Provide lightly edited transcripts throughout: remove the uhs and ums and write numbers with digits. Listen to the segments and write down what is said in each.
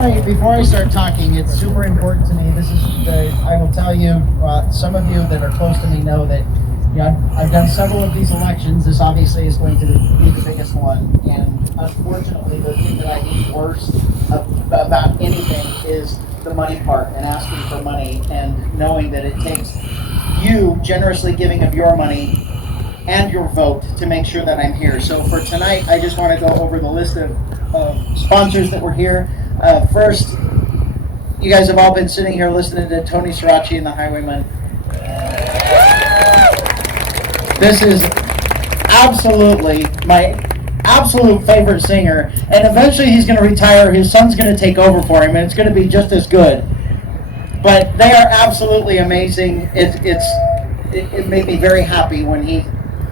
Before I start talking, it's super important to me. I will tell you, some of you that are close to me know that I've done several of these elections. This obviously is going to be the biggest one. And unfortunately, the thing that I hate worst about anything is the money part and asking for money and knowing that it takes you generously giving of your money and your vote to make sure that I'm here. So for tonight, I just want to go over the list of sponsors that were here. First, you guys have all been sitting here listening to Tony Srirachi and the Highwaymen. This is absolutely my absolute favorite singer, and eventually he's going to retire. His son's going to take over for him, and it's going to be just as good. But they are absolutely amazing. It made me very happy when he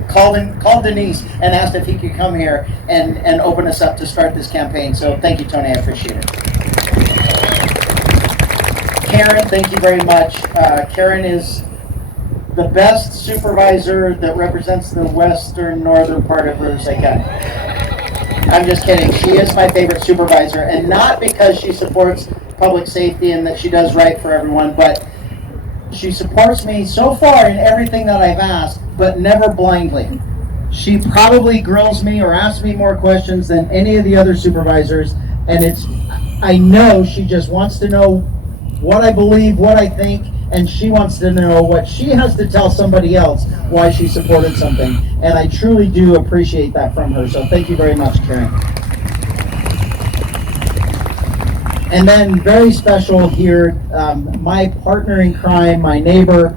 called Denise and asked if he could come here and open us up to start this campaign. So thank you, Tony. I appreciate it. Karen, thank you very much. Karen is the best supervisor that represents the northern part of Riverside County. I'm just kidding. She is my favorite supervisor, and not because she supports public safety and that she does right for everyone, but she supports me so far in everything that I've asked, but never blindly. She probably grills me or asks me more questions than any of the other supervisors, and I know she just wants to know what I believe, what I think, and she wants to know what she has to tell somebody else why she supported something. And I truly do appreciate that from her. So thank you very much, Karen. And then very special here, my partner in crime, my neighbor,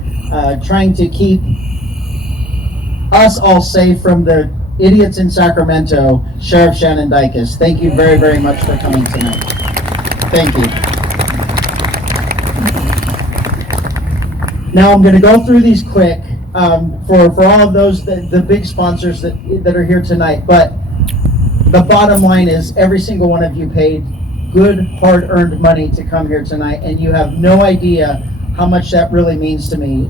trying to keep us all safe from the idiots in Sacramento, Sheriff Shannon Dykes. Thank you very, very much for coming tonight. Thank you. Now I'm going to go through these quick for all of those, the big sponsors that are here tonight. But the bottom line is every single one of you paid good, hard-earned money to come here tonight, and you have no idea how much that really means to me.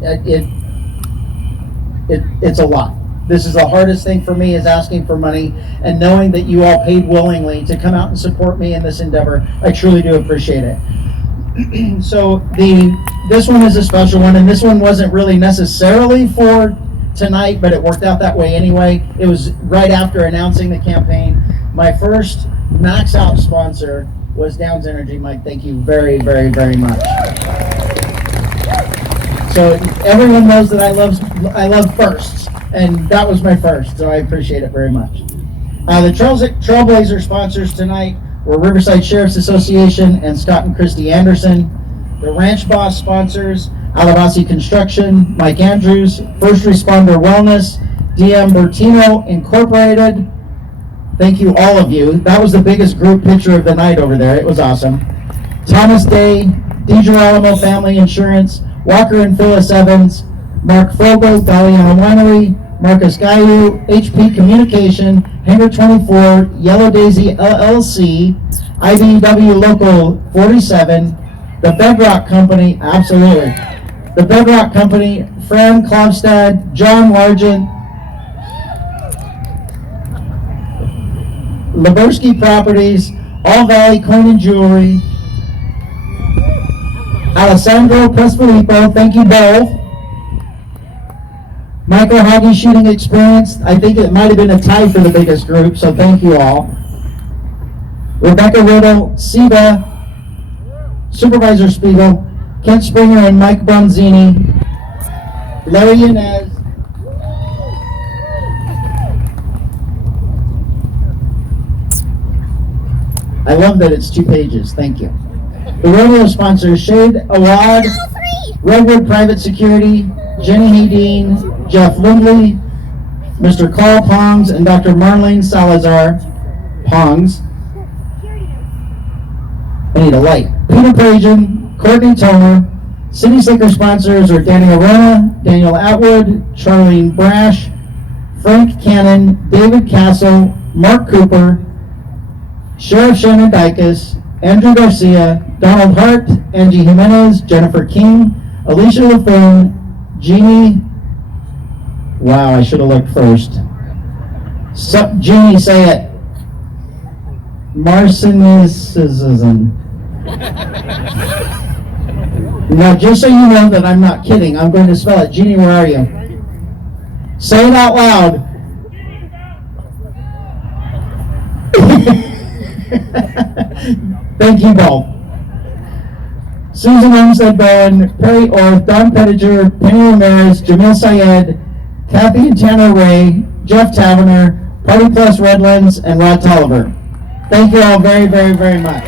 It's a lot. This is the hardest thing for me, is asking for money, and knowing that you all paid willingly to come out and support me in this endeavor. I truly do appreciate it. So this one is a special one, and this one wasn't really necessarily for tonight, but it worked out that way anyway. It was right after announcing the campaign. My first max out sponsor was Downs Energy. Mike, thank you very, very, very much. So everyone knows that I love firsts, and that was my first, so I appreciate it very much. The Trailblazer sponsors tonight were Riverside Sheriff's Association and Scott and Christy Anderson. The Ranch Boss sponsors, Alabasi Construction, Mike Andrews, First Responder Wellness, DM Bernardino Incorporated. Thank you, all of you. That was the biggest group picture of the night over there. It was awesome. Thomas Day, DiGirolamo Family Insurance, Walker and Phyllis Evans, Mark Fogo, Galliano Winery, Marcus Gayu, HP Communication, Hangar 24, Yellow Daisy LLC, IBW Local 47, the Bedrock Company, absolutely, the Bedrock Company, Fran Klopstad, John Largent, Lebersky Properties, All Valley Coin and Jewelry, Alessandro Presfilippo, thank you both. Michael Hoggy Shooting Experience, I think it might have been a tie for the biggest group, so thank you all. Rebecca Riddle, Seba, Supervisor Spiegel, Kent Springer and Mike Bonzini, Larry Yanez, I love that it's 2 pages, thank you. The rodeo sponsors, Shade Awad, Redwood Private Security, Jenny Hedeen, Jeff Lindley, Mr. Carl Pongs, and Dr. Marlene Salazar Pongs. I need a light. Peter Pajan, Courtney Tomer. City Slicker sponsors are Danny Arona, Daniel Atwood, Charlene Brash, Frank Cannon, David Castle, Mark Cooper, Sheriff Shannon Dykes, Andrew Garcia, Donald Hart, Angie Jimenez, Jennifer King, Alicia LaFone, Jeannie, wow, I should have looked first. Jeannie, say it. Marcinism. Now, just so you know that I'm not kidding, I'm going to spell it. Jeannie, where are you? Say it out loud. Thank you both. Susan Olmstead Bowen, Perry Orth, Don Pettiger, Penny Ramirez, Jamil Syed, Kathy and Tanner Ray, Jeff Taverner, Party Plus Redlands, and Rod Tolliver. Thank you all very, very, very much.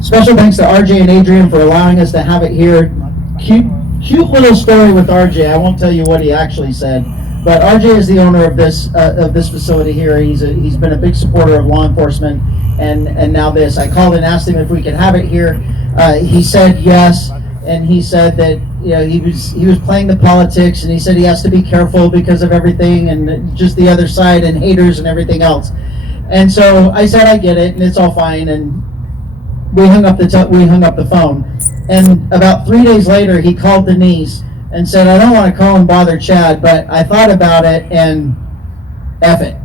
Special thanks to RJ and Adrian for allowing us to have it here. Cute little story with RJ. I won't tell you what he actually said, but RJ is the owner of this facility here. He's been a big supporter of law enforcement, and now this. I called and asked him if we could have it here. He said yes, and he said that he was playing the politics, and he said he has to be careful because of everything and just the other side and haters and everything else. And so I said I get it, and it's all fine, and we hung up the phone. And about 3 days later, he called Denise and said, I don't want to call and bother Chad, but I thought about it and F it.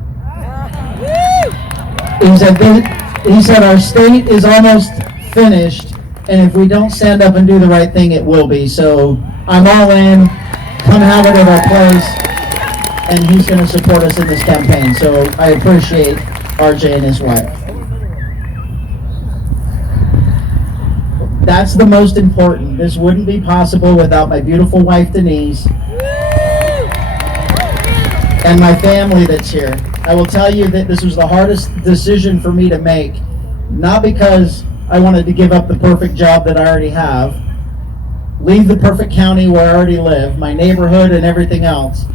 He said our state is almost finished, and if we don't stand up and do the right thing, it will be. So I'm all in. Come have it at our place, and he's going to support us in this campaign. So I appreciate RJ and his wife. That's the most important. This wouldn't be possible without my beautiful wife, Denise, and my family that's here. I will tell you that this was the hardest decision for me to make, not because I wanted to give up the perfect job that I already have, leave the perfect county where I already live, my neighborhood and everything else.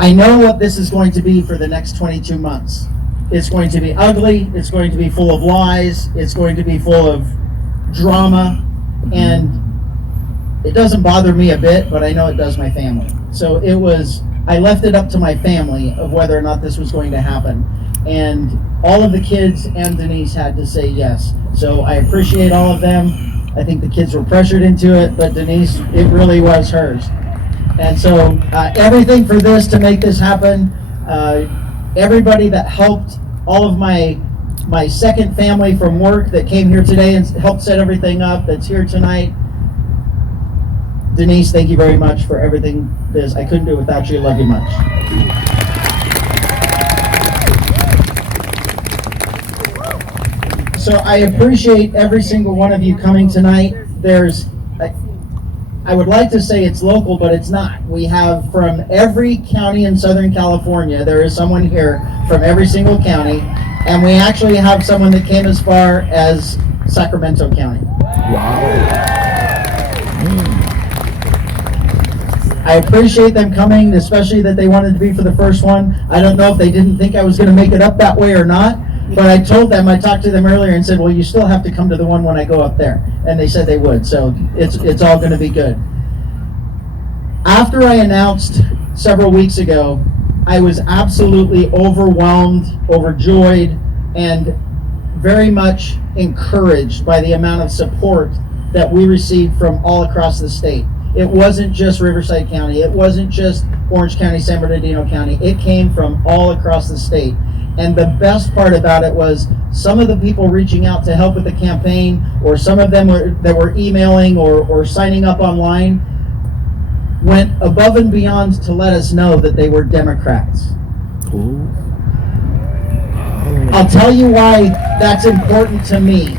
I know what this is going to be for the next 22 months. It's going to be ugly, it's going to be full of lies, it's going to be full of drama, and it doesn't bother me a bit, but I know it does my family. So I left it up to my family of whether or not this was going to happen. And all of the kids and Denise had to say yes. So I appreciate all of them. I think the kids were pressured into it, but Denise, it really was hers. And so everything for this, to make this happen, everybody that helped, all of my second family from work that came here today and helped set everything up, that's here tonight. Denise, thank you very much for everything. I couldn't do it without you. I love you much. So I appreciate every single one of you coming tonight. I would like to say it's local, but it's not. We have from every county in Southern California, there is someone here from every single county, and we actually have someone that came as far as Sacramento County. Wow. I appreciate them coming, especially that they wanted to be for the first one. I don't know if they didn't think I was going to make it up that way or not, but I told them, I talked to them earlier and said, well, you still have to come to the one when I go up there. And they said they would, so it's all going to be good. After I announced several weeks ago, I was absolutely overwhelmed, overjoyed, and very much encouraged by the amount of support that we received from all across the state. It wasn't just Riverside County. It wasn't just Orange County, San Bernardino County. It came from all across the state. And the best part about it was some of the people reaching out to help with the campaign, or some of them that were emailing or signing up online, went above and beyond to let us know that they were Democrats. Ooh. I'll tell you why that's important to me.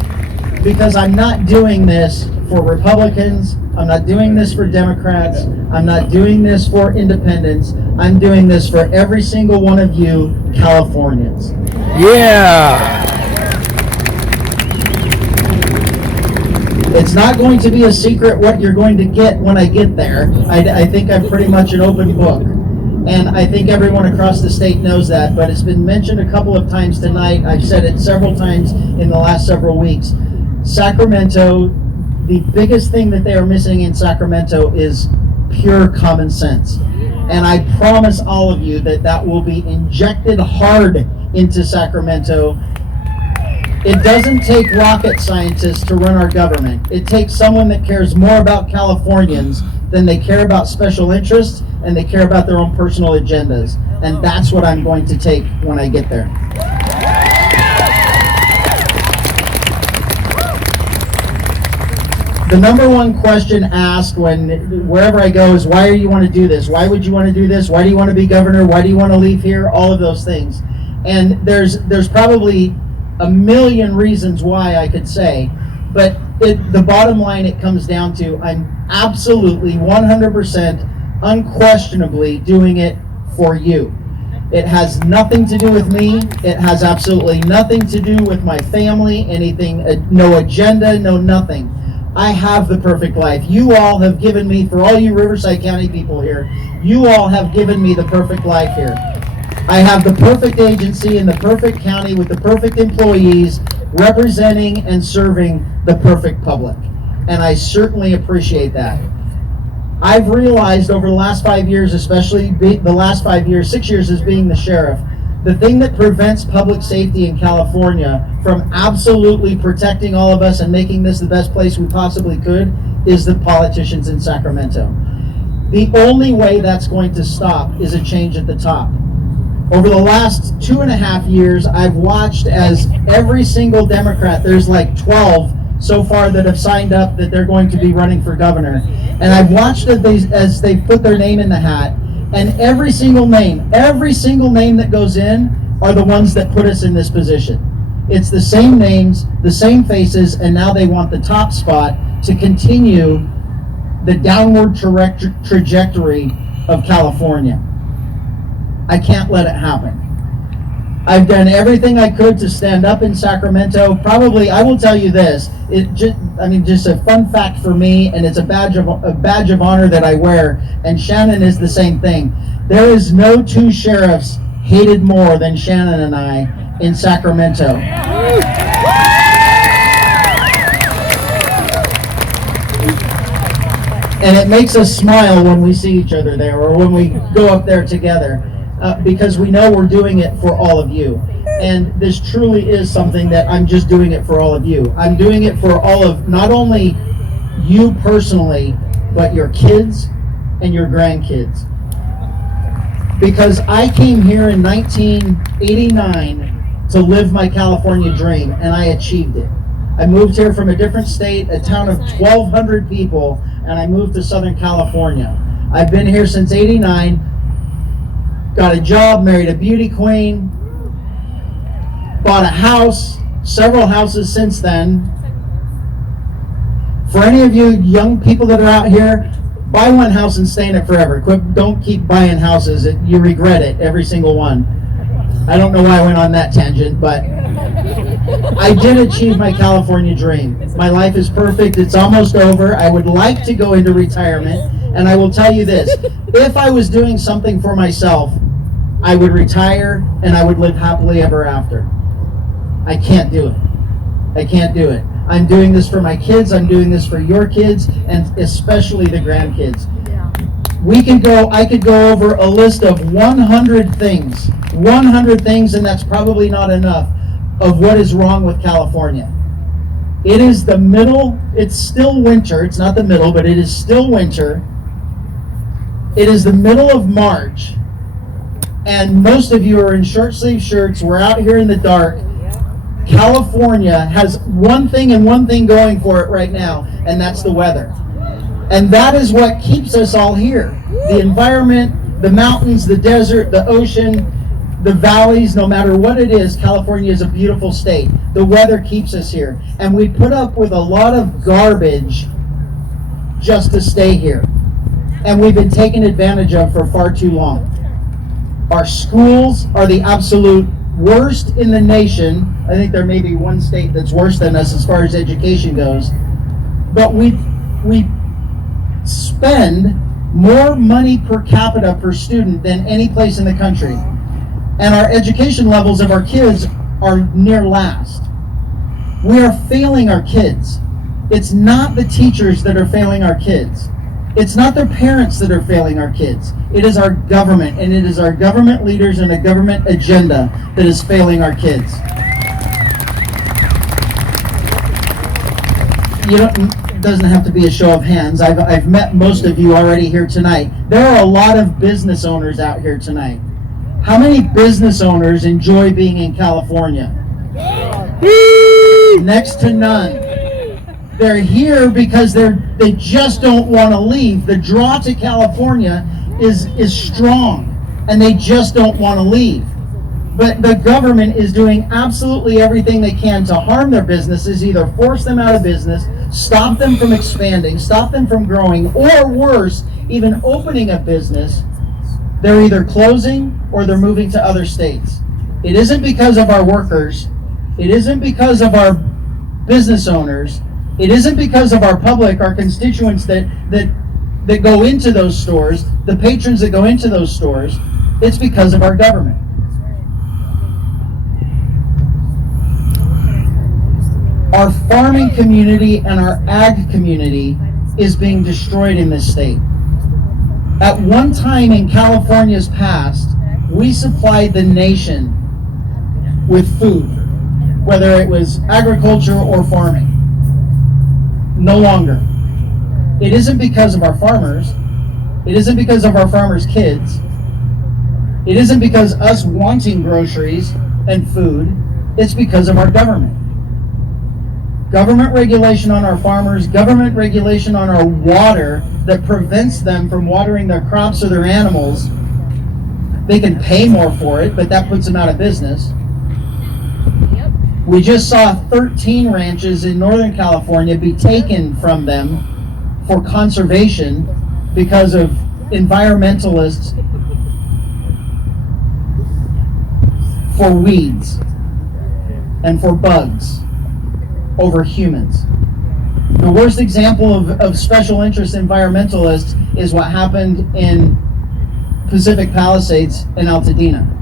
Because I'm not doing this for Republicans, I'm not doing this for Democrats, I'm not doing this for independents, I'm doing this for every single one of you Californians. Yeah! It's not going to be a secret what you're going to get when I get there. I think I'm pretty much an open book. And I think everyone across the state knows that, but it's been mentioned a couple of times tonight. I've said it several times in the last several weeks. Sacramento, the biggest thing that they are missing in Sacramento is pure common sense. And I promise all of you that that will be injected hard into Sacramento. It doesn't take rocket scientists to run our government. It takes someone that cares more about Californians than they care about special interests and they care about their own personal agendas. And that's what I'm going to take when I get there. The number one question asked wherever I go is, why do you want to do this? Why would you want to do this? Why do you want to be governor? Why do you want to leave here? All of those things. And there's probably a million reasons why I could say, but the bottom line it comes down to, I'm absolutely 100% unquestionably doing it for you. It has nothing to do with me. It has absolutely nothing to do with my family, anything, no agenda, no nothing. I have the perfect life. You all have given me, for all you Riverside County people here, you all have given me the perfect life here. I have the perfect agency in the perfect county with the perfect employees representing and serving the perfect public. And I certainly appreciate that. I've realized over the last 5 years, especially the last 5 years, 6 years as being the sheriff, the thing that prevents public safety in California from absolutely protecting all of us and making this the best place we possibly could is the politicians in Sacramento. The only way that's going to stop is a change at the top. Over the last 2.5 years, I've watched as every single Democrat, there's like 12 so far that have signed up that they're going to be running for governor. And I've watched as they put their name in the hat, and every single name that goes in are the ones that put us in this position. It's the same names, the same faces, and now they want the top spot to continue the downward trajectory of California. I can't let it happen. I've done everything I could to stand up in Sacramento. Probably, I will tell you this, just a fun fact for me, and it's a badge of honor that I wear, and Shannon is the same thing. There is no two sheriffs hated more than Shannon and I in Sacramento. And it makes us smile when we see each other there, or when we go up there together. Because we know we're doing it for all of you. And this truly is something that I'm just doing it for all of you. I'm doing it for all of, not only you personally, but your kids and your grandkids. Because I came here in 1989 to live my California dream, and I achieved it. I moved here from a different state, a town of 1,200 people, and I moved to Southern California. I've been here since '89. Got a job, married a beauty queen, bought a house, several houses since then. For any of you young people that are out here, buy one house and stay in it forever. Don't keep buying houses. You regret it, every single one. I don't know why I went on that tangent, but I did achieve my California dream. My life is perfect. It's almost over. I would like to go into retirement. And I will tell you this, if I was doing something for myself, I would retire and I would live happily ever after. I can't do it. I can't do it. I'm doing this for my kids, I'm doing this for your kids, and especially the grandkids. Yeah. I could go over a list of 100 things, and that's probably not enough, of what is wrong with California. It is the middle, it's still winter, it's not the middle, but it is still winter. It is the middle of March, and most of you are in short sleeve shirts. We're out here in the dark. California has one thing and one thing going for it right now, and that's the weather. And that is what keeps us all here. The environment, the mountains, the desert, the ocean, the valleys, no matter what it is, California is a beautiful state. The weather keeps us here. And we put up with a lot of garbage just to stay here. And we've been taken advantage of for far too long. Our schools are the absolute worst in the nation. I think there may be one state that's worse than us as far as education goes. But we spend more money per capita per student than any place in the country. And our education levels of our kids are near last. We are failing our kids. It's not the teachers that are failing our kids. It's not their parents that are failing our kids. It is our government, and it is our government leaders and a government agenda that is failing our kids. doesn't have to be a show of hands. I've met most of you already here tonight. There are a lot of business owners out here tonight. How many business owners enjoy being in California? Next to none. They're here because they just don't want to leave. The draw to California is strong, and they just don't want to leave. But the government is doing absolutely everything they can to harm their businesses, either force them out of business, stop them from expanding, stop them from growing, or worse, even opening a business. They're either closing or they're moving to other states. It isn't because of our workers. It isn't because of our business owners. It isn't because of our public, our constituents that go into those stores, the patrons that go into those stores. It's because of our government. Our farming community and our ag community is being destroyed in this state. At one time in California's past, we supplied the nation with food, whether it was agriculture or farming. No longer. It isn't because of our farmers. It isn't because of our farmers' kids. It isn't because us wanting groceries and food. It's because of our government. Government regulation on our farmers, government regulation on our water that prevents them from watering their crops or their animals. They can pay more for it, but that puts them out of business. We just saw 13 ranches in Northern California be taken from them for conservation because of environmentalists for weeds and for bugs over humans. The worst example of special interest environmentalists is what happened in Pacific Palisades in Altadena.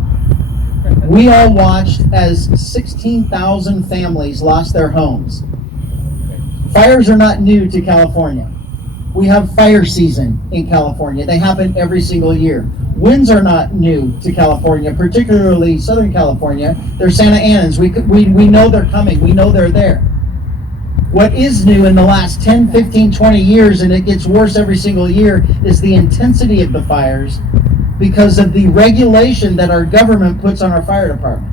We all watched as 16,000 families lost their homes. Fires are not new to California. We have fire season in California. They happen every single year. Winds are not new to California, particularly Southern California. They're Santa Anas. We know they're coming. We know they're there. What is new in the last 10, 15, 20 years, and it gets worse every single year, is the intensity of the fires because of the regulation that our government puts on our fire department.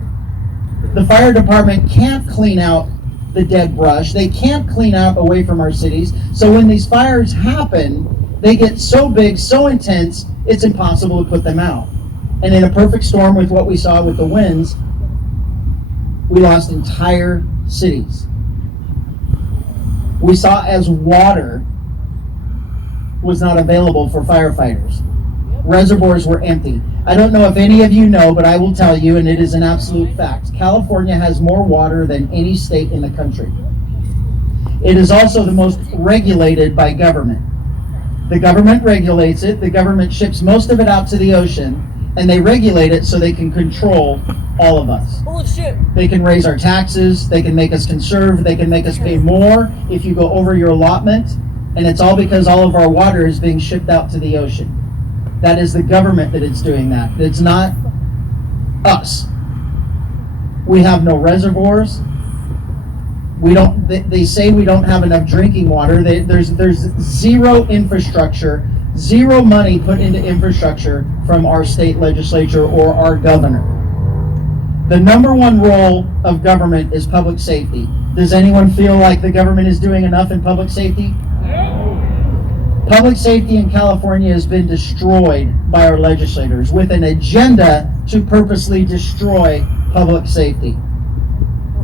The fire department can't clean out the dead brush. They can't clean out away from our cities. So when these fires happen, they get so big, so intense, it's impossible to put them out. And in a perfect storm with what we saw with the winds, we lost entire cities. We saw as water was not available for firefighters. Reservoirs were empty. I don't know if any of you know, but I will tell you, and it is an absolute fact. California has more water than any state in the country. It is also the most regulated by government. The government regulates it. The government ships most of it out to the ocean, and they regulate it so they can control all of us. Holy shit. They can raise our taxes. They can make us conserve. They can make us pay more if you go over your allotment, and it's all because all of our water is being shipped out to the ocean. That is the government that is doing that. It's not us. We have no reservoirs. We don't. They say we don't have enough drinking water. There's zero infrastructure, zero money put into infrastructure from our state legislature or our governor. The number one role of government is public safety. Does anyone feel like the government is doing enough in public safety? Public safety in California has been destroyed by our legislators with an agenda to purposely destroy public safety.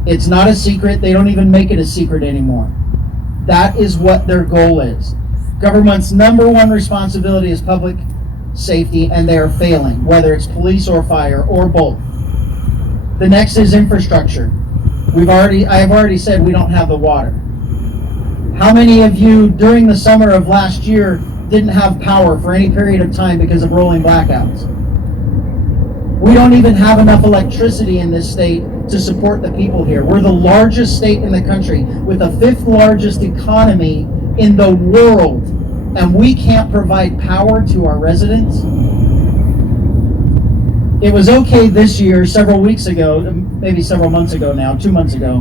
It's not a secret. They don't even make it a secret anymore. That is what their goal is. Government's number one responsibility is public safety, and they are failing, whether it's police or fire or both. The next is infrastructure. I have already said we don't have the water. How many of you during the summer of last year didn't have power for any period of time because of rolling blackouts? We don't even have enough electricity in this state to support the people here. We're the largest state in the country with the 5th largest economy in the world, and we can't provide power to our residents. It was okay this year, several weeks ago, maybe several months ago now, 2 months ago,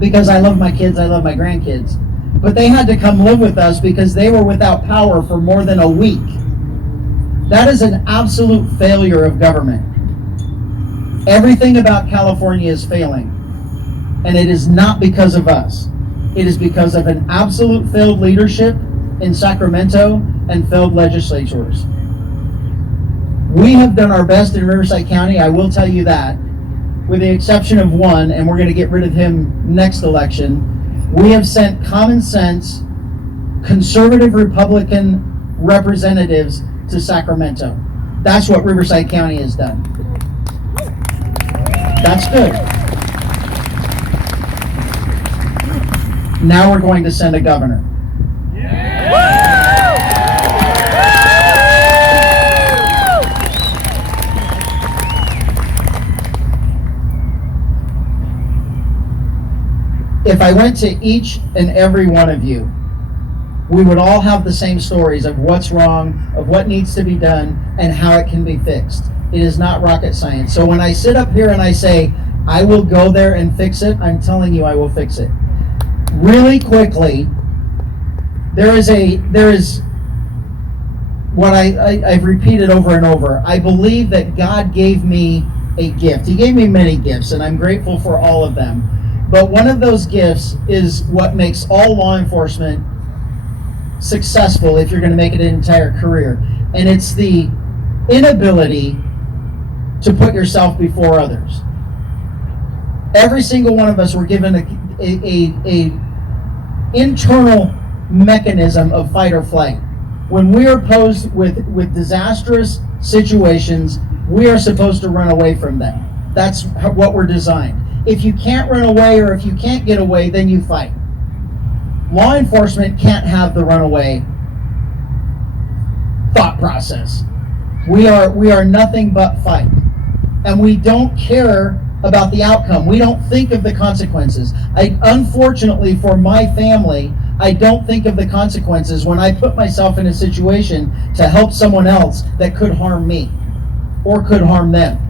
because I love my kids, I love my grandkids. but they had to come live with us because they were without power for more than a week. That is an absolute failure of government. Everything about California is failing, and it is not because of us. It is because of an absolute failed leadership in Sacramento and failed legislatures. We have done our best in Riverside County, I will tell you that, with the exception of one, and we're going to get rid of him next election. We have sent common sense, conservative Republican representatives to Sacramento. That's what Riverside County has done. That's good. Now we're going to send a governor. If I went to each and every one of you, we would all have the same stories of what's wrong, of what needs to be done, and how it can be fixed. It is not rocket science. So when I sit up here and I say, I will go there and fix it, I'm telling you I will fix it. Really quickly, there is what I've repeated over and over. I believe that God gave me a gift. He gave me many gifts, and I'm grateful for all of them. But one of those gifts is what makes all law enforcement successful if you're going to make it an entire career. And it's the inability to put yourself before others. Every single one of us were given a internal mechanism of fight or flight. When we are posed with disastrous situations, we are supposed to run away from them. That's what we're designed. If you can't run away or if you can't get away, then you fight. Law enforcement can't have the runaway thought process. We are nothing but fight. And we don't care about the outcome. We don't think of the consequences. Unfortunately for my family, I don't think of the consequences when I put myself in a situation to help someone else that could harm me or could harm them.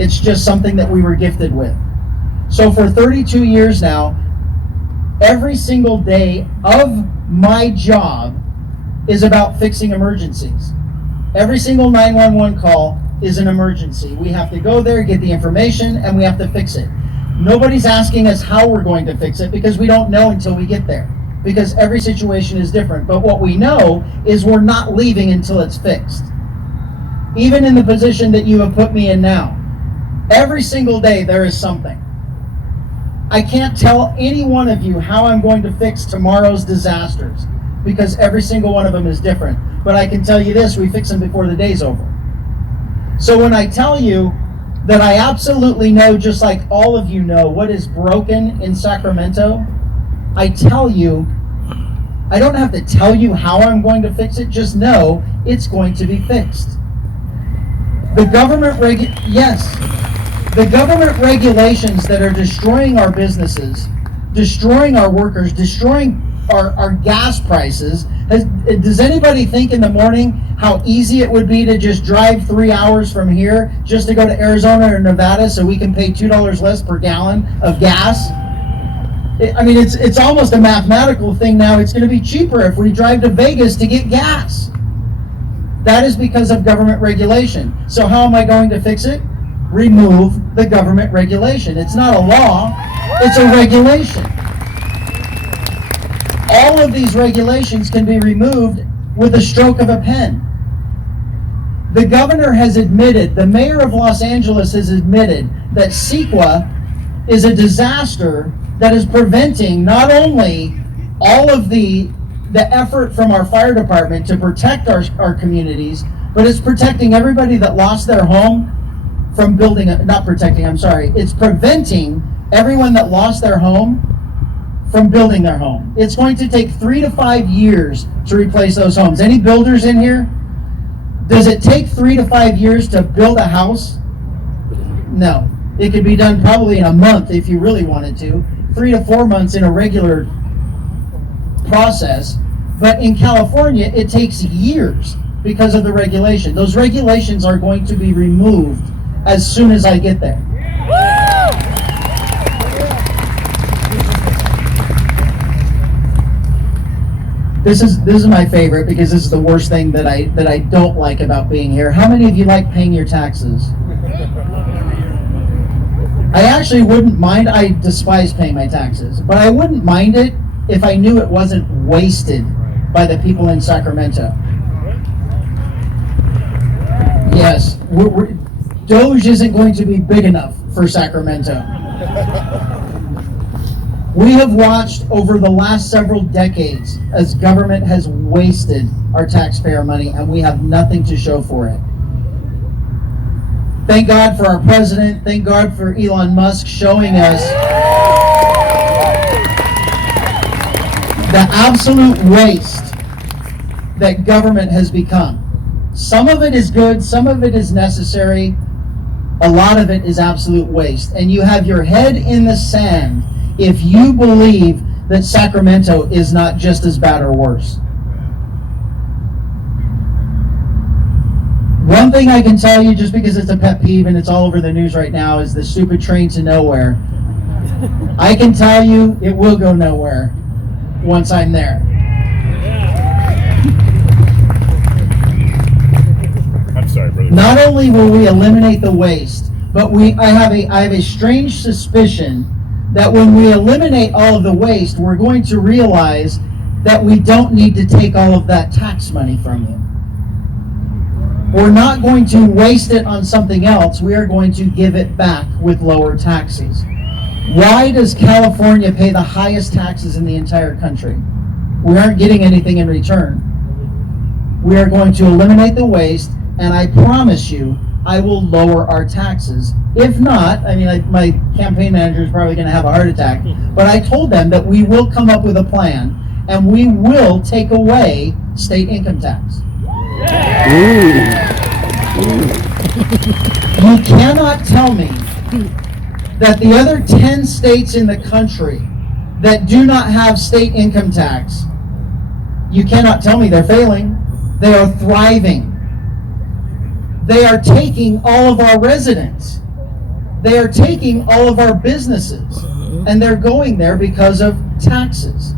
It's just something that we were gifted with. So for 32 years now, every single day of my job is about fixing emergencies. Every single 911 call is an emergency. We have to go there, get the information, and we have to fix it. Nobody's asking us how we're going to fix it because we don't know until we get there, because every situation is different. But what we know is we're not leaving until it's fixed. Even in the position that you have put me in now, every single day there is something. I can't tell any one of you how I'm going to fix tomorrow's disasters because every single one of them is different. But I can tell you this, we fix them before the day's over. So when I tell you that I absolutely know, just like all of you know, what is broken in Sacramento, I tell you, I don't have to tell you how I'm going to fix it, just know it's going to be fixed. The government regulations that are destroying our businesses, destroying our workers, destroying our gas prices. Does anybody think in the morning how easy it would be to just drive 3 hours from here just to go to Arizona or Nevada so we can pay $2 less per gallon of gas? It's almost a mathematical thing now. It's going to be cheaper if we drive to Vegas to get gas. That is because of government regulation. So how am I going to fix it? Remove the government regulation. It's not a law, it's a regulation. All of these regulations can be removed with a stroke of a pen. The governor has admitted, the mayor of Los Angeles has admitted that CEQA is a disaster that is preventing not only all of the effort from our fire department to protect our communities, but it's protecting everybody that lost their home from building, it's preventing everyone that lost their home from building their home. It's going to take 3 to 5 years to replace those homes. Any builders in here? Does it take 3 to 5 years to build a house? No. It could be done probably in a month if you really wanted to. 3 to 4 months in a regular process. But in California, it takes years because of the regulation. Those regulations are going to be removed as soon as I get there. This is my favorite because this is the worst thing that I don't like about being here. How many of you like paying your taxes? I actually wouldn't mind. I despise paying my taxes, but I wouldn't mind it if I knew it wasn't wasted by the people in Sacramento. Yes, Doge isn't going to be big enough for Sacramento. We have watched over the last several decades as government has wasted our taxpayer money, and we have nothing to show for it. Thank God for our president. Thank God for Elon Musk showing us the absolute waste that government has become. Some of it is good, some of it is necessary, a lot of it is absolute waste. And you have your head in the sand if you believe that Sacramento is not just as bad or worse. One thing I can tell you, just because it's a pet peeve and it's all over the news right now, is the stupid train to nowhere. I can tell you it will go nowhere once I'm there. I'm sorry, brother. Not only will we eliminate the waste, but I have a strange suspicion that when we eliminate all of the waste, we're going to realize that we don't need to take all of that tax money from you. We're not going to waste it on something else. We are going to give it back with lower taxes. Why does California pay the highest taxes in the entire country? We aren't getting anything in return. We are going to eliminate the waste, and I promise you, I will lower our taxes. If not, I mean, my campaign manager is probably going to have a heart attack, but I told them that we will come up with a plan, and we will take away state income tax. You cannot tell me that the other 10 states in the country that do not have state income tax, you cannot tell me they're failing. They are thriving. They are taking all of our residents. They are taking all of our businesses, and they're going there because of taxes.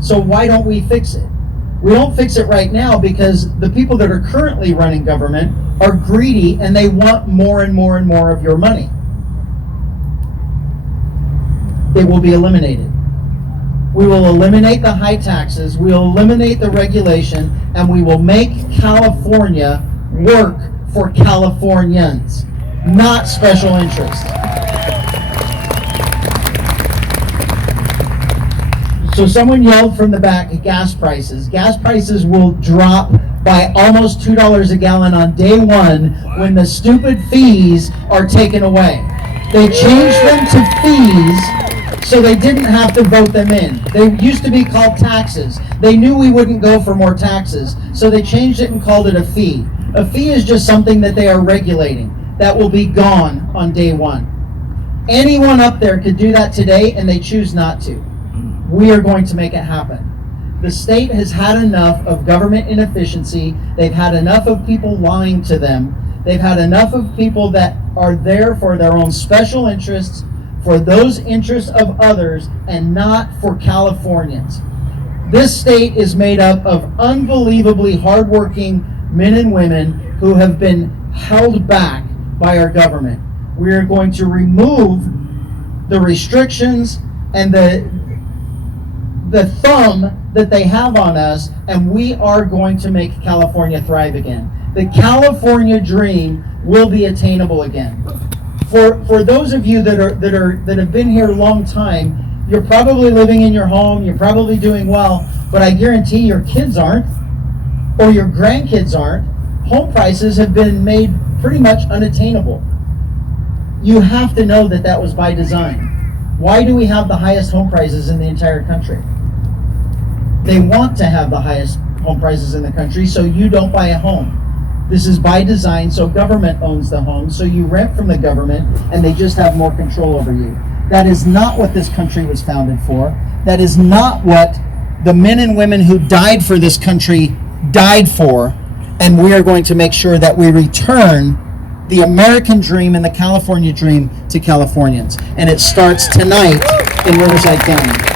So why don't we fix it? We don't fix it right now because the people that are currently running government are greedy and they want more and more and more of your money. It will be eliminated. We will eliminate the high taxes, we will eliminate the regulation, and we will make California work for Californians, not special interests. So someone yelled from the back, gas prices. Gas prices will drop by almost $2 a gallon on day one when the stupid fees are taken away. They changed them to fees so they didn't have to vote them in. They used to be called taxes. They knew we wouldn't go for more taxes, so they changed it and called it a fee. A fee is just something that they are regulating. That will be gone on day one. Anyone up there could do that today, and they choose not to. We are going to make it happen. The state has had enough of government inefficiency. They've had enough of people lying to them. They've had enough of people that are there for their own special interests, for those interests of others, and not for Californians. This state is made up of unbelievably hardworking men and women who have been held back by our government. We are going to remove the restrictions and the thumb that they have on us, and we are going to make California thrive again. The California dream will be attainable again. For those of you that have been here a long time, you're probably living in your home, you're probably doing well, but I guarantee your kids aren't, or your grandkids aren't. Home prices have been made pretty much unattainable. You have to know that that was by design. Why do we have the highest home prices in the entire country? They want to have the highest home prices in the country, so you don't buy a home. This is by design, so government owns the home, so you rent from the government, and they just have more control over you. That is not what this country was founded for. That is not what the men and women who died for this country died for, and we are going to make sure that we return the American dream and the California dream to Californians. And it starts tonight in Riverside County.